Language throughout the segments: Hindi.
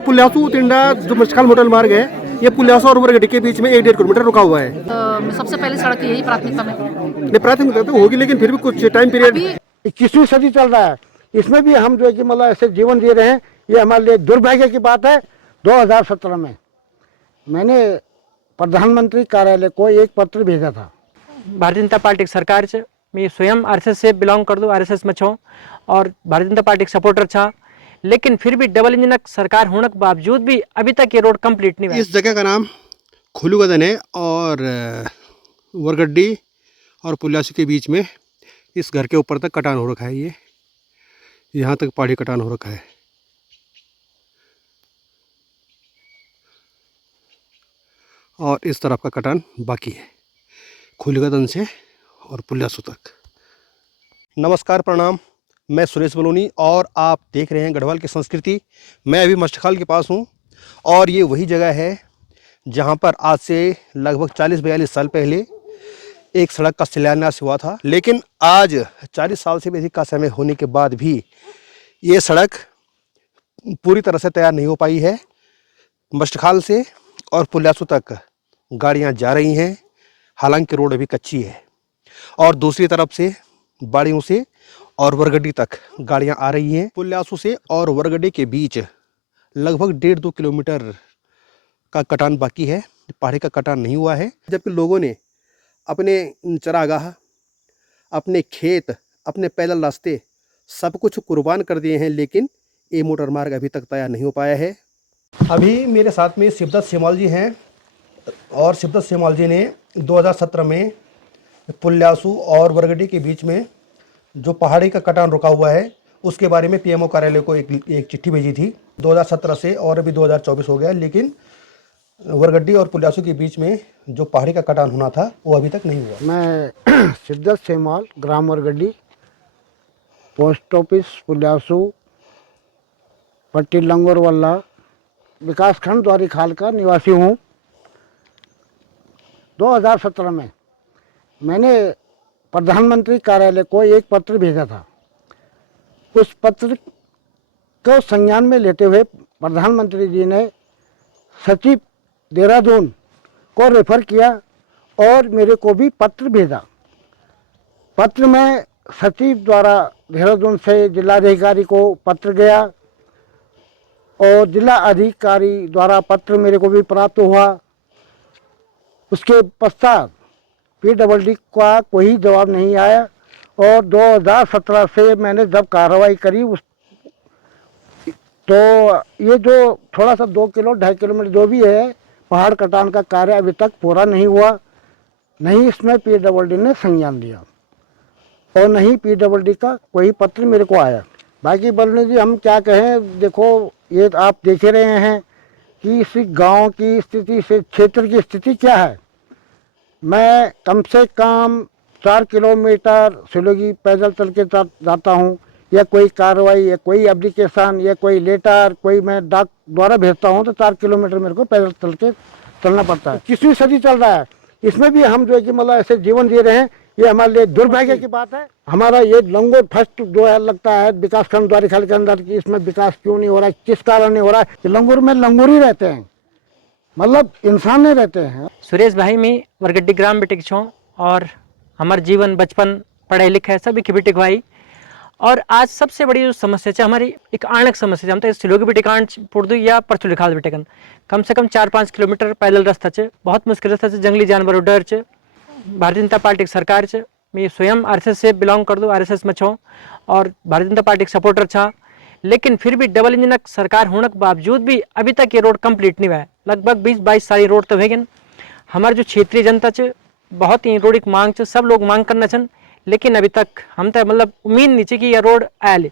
पुल्यासू तिंडा जो मच्छकाल मोटल मार्ग है, ये पुल्यासू और उमरगढ़ के बीच में 1-1.5 किलोमीटर रुका हुआ है। सबसे पहले सड़क यही प्राथमिकता में नहीं, प्राथमिकता तो होगी, लेकिन फिर भी कुछ टाइम पीरियड 21वीं सदी चल रहा है, इसमें भी हम जो है कि मतलब ऐसे जीवन जी रहे हैं। ये हमारे लिए दुर्भाग्य की बात है। 2017 में मैंने प्रधानमंत्री कार्यालय को एक पत्र भेजा था। भारतीय जनता पार्टी की सरकार च मी स्वयं आरएसएस से बिलोंग कर दूँ, आरएसएस में छूँ और भारतीय जनता पार्टी का सपोर्टर था, लेकिन फिर भी डबल इंजन सरकार होने के बावजूद भी अभी तक ये रोड कंप्लीट नहीं हुआ। इस जगह का नाम खुलूगदन है और वरगड्डी और पुल्यासू के बीच में इस घर के ऊपर तक कटान हो रखा है। ये यहाँ तक पहाड़ी कटान हो रखा है। और इस तरफ का कटान बाकी है, खुलूगदन से और पुल्यासू तक। नमस्कार, प्रणाम। मैं सुरेश बलोनी और आप देख रहे हैं गढ़वाल की संस्कृति। मैं अभी मच्छकाल के पास हूँ और ये वही जगह है जहाँ पर आज से लगभग 40-42 साल पहले एक सड़क का शिलान्यास हुआ था। लेकिन आज 40 साल से भी अधिक का समय होने के बाद भी ये सड़क पूरी तरह से तैयार नहीं हो पाई है। मच्छकाल से और पुल्यासू तक गाड़ियाँ जा रही हैं, हालांकि रोड अभी कच्ची है। और दूसरी तरफ से बाड़ियों से और वरगड्डी तक गाड़ियां आ रही हैं। पुल्यासू से और वरगड्डी के बीच लगभग 1.5-2 किलोमीटर का कटान बाकी है, पहाड़ी का कटान नहीं हुआ है। जबकि लोगों ने अपने चरागाह, अपने खेत, अपने पैदल रास्ते सब कुछ कुर्बान कर दिए हैं, लेकिन ये मोटर मार्ग अभी तक तैयार नहीं हो पाया है। अभी मेरे साथ में शिवदत्त सेमाल जी हैं और शिवदत्त सेमाल जी ने 2017 में पुल्यासू और वरगड्डी के बीच में जो पहाड़ी का कटान रुका हुआ है उसके बारे में पीएमओ कार्यालय को एक चिट्ठी भेजी थी 2017 से, और अभी 2024 हो गया, लेकिन वरगड्डी और पुल्यासू के बीच में जो पहाड़ी का कटान होना था वो अभी तक नहीं हुआ। मैं शिवदत्त सेमाल, ग्राम वरगड्डी, पोस्ट ऑफिस पुल्यासू, पट्टी लंगोरवल्ला, विकासखंड द्वारी खाल का निवासी हूँ। 2017 में मैंने प्रधानमंत्री कार्यालय को एक पत्र भेजा था। उस पत्र को संज्ञान में लेते हुए प्रधानमंत्री जी ने सचिव देहरादून को रेफर किया और मेरे को भी पत्र भेजा। पत्र में सचिव द्वारा देहरादून से जिलाधिकारी को पत्र गया और जिला अधिकारी द्वारा पत्र मेरे को भी प्राप्त हुआ। उसके पश्चात PWD का कोई जवाब नहीं आया और 2017 से मैंने जब कार्रवाई करी तो ये जो थोड़ा सा 2-2.5 किलोमीटर जो भी है पहाड़ कटान का कार्य अभी तक पूरा नहीं हुआ। नहीं इसमें PWD ने संज्ञान लिया और नहीं PWD का कोई पत्र मेरे को आया। बाकी बलनी जी हम क्या कहें, देखो ये आप देख रहे हैं कि इस गांव की स्थिति, इस क्षेत्र की स्थिति क्या है। मैं कम से कम 4 किलोमीटर सिलोगी पैदल चल के जाता हूँ, या कोई कार्रवाई या कोई एप्लीकेशन या कोई लेटर कोई मैं डाक द्वारा भेजता हूँ तो 4 किलोमीटर मेरे को पैदल चल के चलना पड़ता है। 21वीं सदी चल रहा है, इसमें भी हम जो है कि मतलब ऐसे जीवन जी रहे हैं। ये हमारे लिए दुर्भाग्य की बात है। हमारा ये लंगोर फर्स्ट जो है लगता है विकासखंड द्वारी खाल के अंदर कि इसमें विकास क्यों नहीं हो रहा है, किस कारण नहीं हो रहा है। लंगूर में लंगूर ही रहते हैं, मतलब इंसान नहीं रहते हैं। सुरेश भाई मैं वरगड्डी ग्राम बेटे छूँ और हमारे जीवन बचपन पढ़ाई लिखाई सभी की बेटे भाई। और आज सबसे बड़ी जो समस्या है हमारी एक आणक समस्या, हम तो सिलोगी बेटे कांड पुर्दू या परचुली खाल बेटे कम से कम 4-5 किलोमीटर पैदल रास्ता च, बहुत मुश्किल रास्ता च, जंगली जानवर डर च। भारतीय जनता पार्टी की सरकार च मैं स्वयं आरएसएस से बिलोंग कर दूँ, आरएसएस में छूँ और भारतीय जनता पार्टी का सपोर्टर था, लेकिन फिर भी डबल इंजन सरकार होने के बावजूद भी अभी तक ये रोड कंप्लीट नहीं हुआ है। लगभग 20-22 साल रोड तो है। हमारे जो क्षेत्रीय जनता च बहुत ही रोड की मांग च, सब लोग मांग करना चन, लेकिन अभी तक हम तो मतलब उम्मीद नहीं कि यह रोड आयल।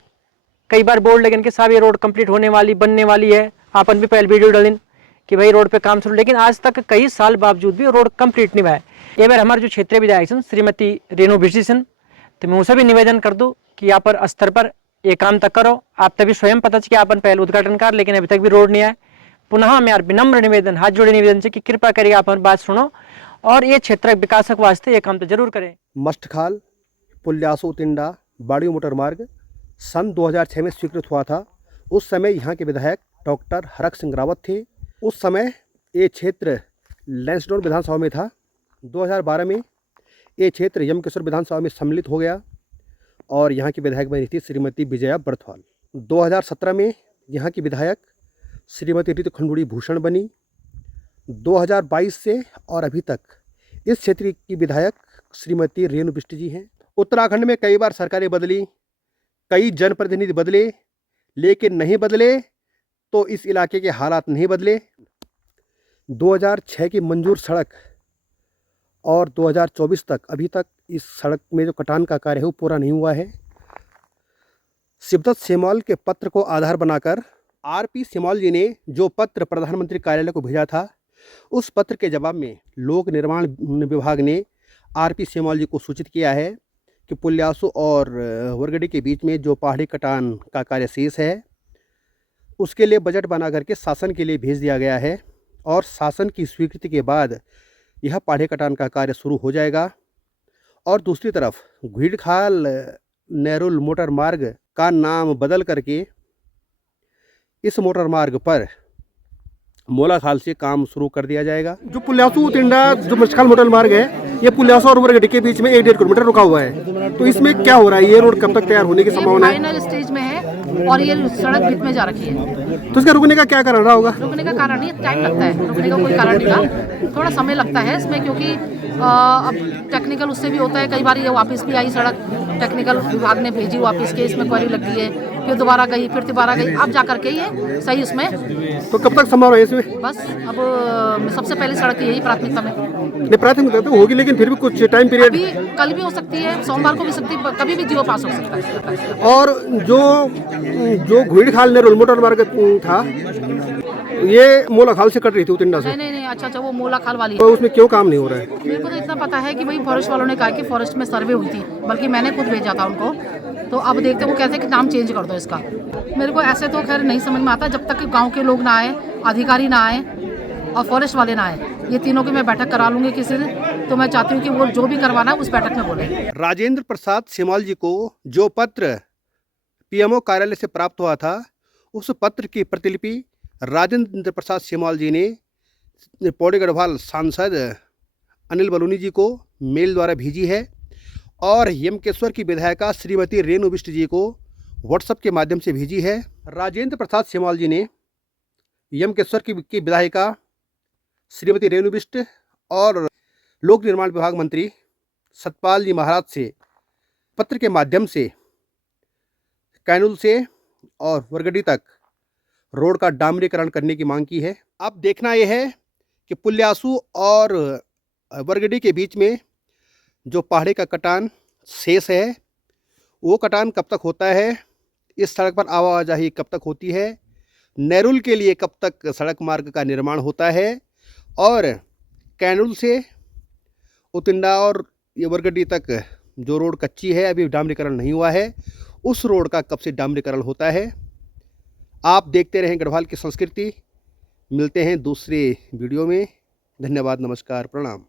कई बार बोर्ड लेकिन कि साहब ये रोड कंप्लीट होने वाली बनने वाली है, आपन भी पहले वीडियो डालिन कि भाई रोड पे काम शुरू, लेकिन आज तक कई साल बावजूद भी रोड कंप्लीट नहीं हुआ है। ये बार हमारे जो क्षेत्रीय विधायक सन श्रीमती रेणु बिरसी सन, तो मैं उसे भी निवेदन कर दूँ कि यहाँ पर स्तर पर ये काम तक करो। आप तभी स्वयं पता कि आपन पहले उद्घाटन कर, लेकिन अभी तक भी रोड नहीं आए। पुनः मेरा विनम्र निवेदन, हाथ जोड़े निवेदन से कि कृपा करिए आप बात सुनो और ये क्षेत्र विकास के वास्ते ये काम तो जरूर करें। मच्छकाल पुल्यासू तिंडा बाड़ी मोटर मार्ग सन 2006 में स्वीकृत हुआ था। उस समय यहाँ के विधायक डॉक्टर हरक सिंह रावत थे। उस समय ये क्षेत्र लैंसडाउन विधानसभा में था। 2012 में ये क्षेत्र यमकेश्वर विधानसभा में सम्मिलित हो गया और यहाँ की विधायक बनी थी श्रीमती विजया बर्थवाल। 2017 में यहाँ की विधायक श्रीमती ऋतु खंडूड़ी भूषण बनी। 2022 से और अभी तक इस क्षेत्र की विधायक श्रीमती रेणु बिष्ट जी हैं। उत्तराखंड में कई बार सरकारें बदली, कई जनप्रतिनिधि बदले, लेकिन नहीं बदले तो इस इलाके के हालात नहीं बदले। 2006 की मंजूर सड़क और 2024 तक अभी तक इस सड़क में जो कटान का कार्य है वो पूरा नहीं हुआ है। शिवदत्त सेमवाल के पत्र को आधार बनाकर आरपी सेमवाल जी ने जो पत्र प्रधानमंत्री कार्यालय को भेजा था, उस पत्र के जवाब में लोक निर्माण विभाग ने आरपी सेमवाल जी को सूचित किया है कि पुल्यासु और वरगड़ी के बीच में जो पहाड़ी कटान का कार्य शेष है उसके लिए बजट बना करके शासन के लिए भेज दिया गया है और शासन की स्वीकृति के बाद यह पहाड़ी कटान का कार्य शुरू हो जाएगा। और दूसरी तरफ घुड़खाल नेरुल मोटर मार्ग का नाम बदल करके इस मोटर मार्ग पर मोलाखाल से काम शुरू कर दिया जाएगा। जो पुल्यासु तिंडा जो मछखाल मोटर मार्ग है, ये पुल्यासु और वरगड़ी के बीच में 1.5 किलोमीटर रुका हुआ है। तो इसमें क्या हो रहा है, ये रोड कब तक तैयार होने की संभावना है? फाइनल स्टेज में है और ये सड़क बीच में जा रखी है। तो इसका रुकने का क्या कारण रहा होगा? रुकने का कारण नहीं, टाइम लगता है, रुकने का कोई कारण नहीं था। थोड़ा समय लगता है इसमें क्योंकि अब टेक्निकल उससे भी होता है। कई बार ये वापस भी आई सड़क, टेक्निकल विभाग ने भेजी वापस के, इसमें क्वेरी लगी है, फिर दोबारा गई, फिर दोबारा गई, अब जा करके ये सही उसमें। तो कब तक संभव है इसमें? बस अब सबसे पहले सड़क यही प्राथमिकता में नहीं, प्राथमिकता तो होगी लेकिन फिर भी कुछ टाइम पीरियड अभी कल भी हो सकती है, सोमवार को भी सकती है, कभी भी जीओ पास हो सकता है। और जो घुड़खाल नेरुल मोटर मार्ग था ये मोलाखाल से कट रही थी उतिंडा से। नहीं, अच्छा वो मोलाखाल वाली है। तो उसमें क्यों काम नहीं हो रहा है? मेरे को तो इतना पता है कि भाई फॉरेस्ट वालों ने कहा कि फॉरेस्ट में सर्वे हुई थी, बल्कि मैंने खुद भेजा था उनको। तो अब देखते वो कहते हैं कि नाम चेंज कर दो इसका। मेरे को ऐसे तो खैर नहीं समझ में आता जब तक गांव के लोग ना आए, अधिकारी ना आए और फॉरेस्ट वाले ना आए। ये तीनों की मैं बैठक करा लूंगी किसी दिन। तो मैं चाहती हूँ कि वो जो भी करवाना है उस बैठक में बोले। राजेंद्र प्रसाद सेमवाल जी को जो पत्र पीएमओ कार्यालय से प्राप्त हुआ था, उस पत्र की प्रतिलिपि राजेंद्र प्रसाद सेमवाल जी ने पौड़ी गढ़वाल सांसद अनिल बलूनी जी को मेल द्वारा भेजी है और यमकेश्वर की विधायिका श्रीमती रेणु बिष्ट जी को व्हाट्सएप के माध्यम से भेजी है। राजेंद्र प्रसाद सेमवाल जी ने यमकेश्वर की विधायिका श्रीमती रेणु बिष्ट और लोक निर्माण विभाग मंत्री सतपाल जी महाराज से पत्र के माध्यम से कैनूल से और वरगड़ी तक रोड का डामरीकरण करने की मांग की है। अब देखना यह है कि पुल्यासु और वरगड़ी के बीच में जो पहाड़ी का कटान शेष है वो कटान कब तक होता है, इस सड़क पर आवाजाही कब तक होती है, नेरुल के लिए कब तक सड़क मार्ग का निर्माण होता है और कैनूल से उतिंडा और ये वरगड़ी तक जो रोड कच्ची है, अभी डामरीकरण नहीं हुआ है, उस रोड का कब से डामरीकरण होता है। आप देखते रहें गढ़वाल की संस्कृति। मिलते हैं दूसरे वीडियो में। धन्यवाद, नमस्कार, प्रणाम।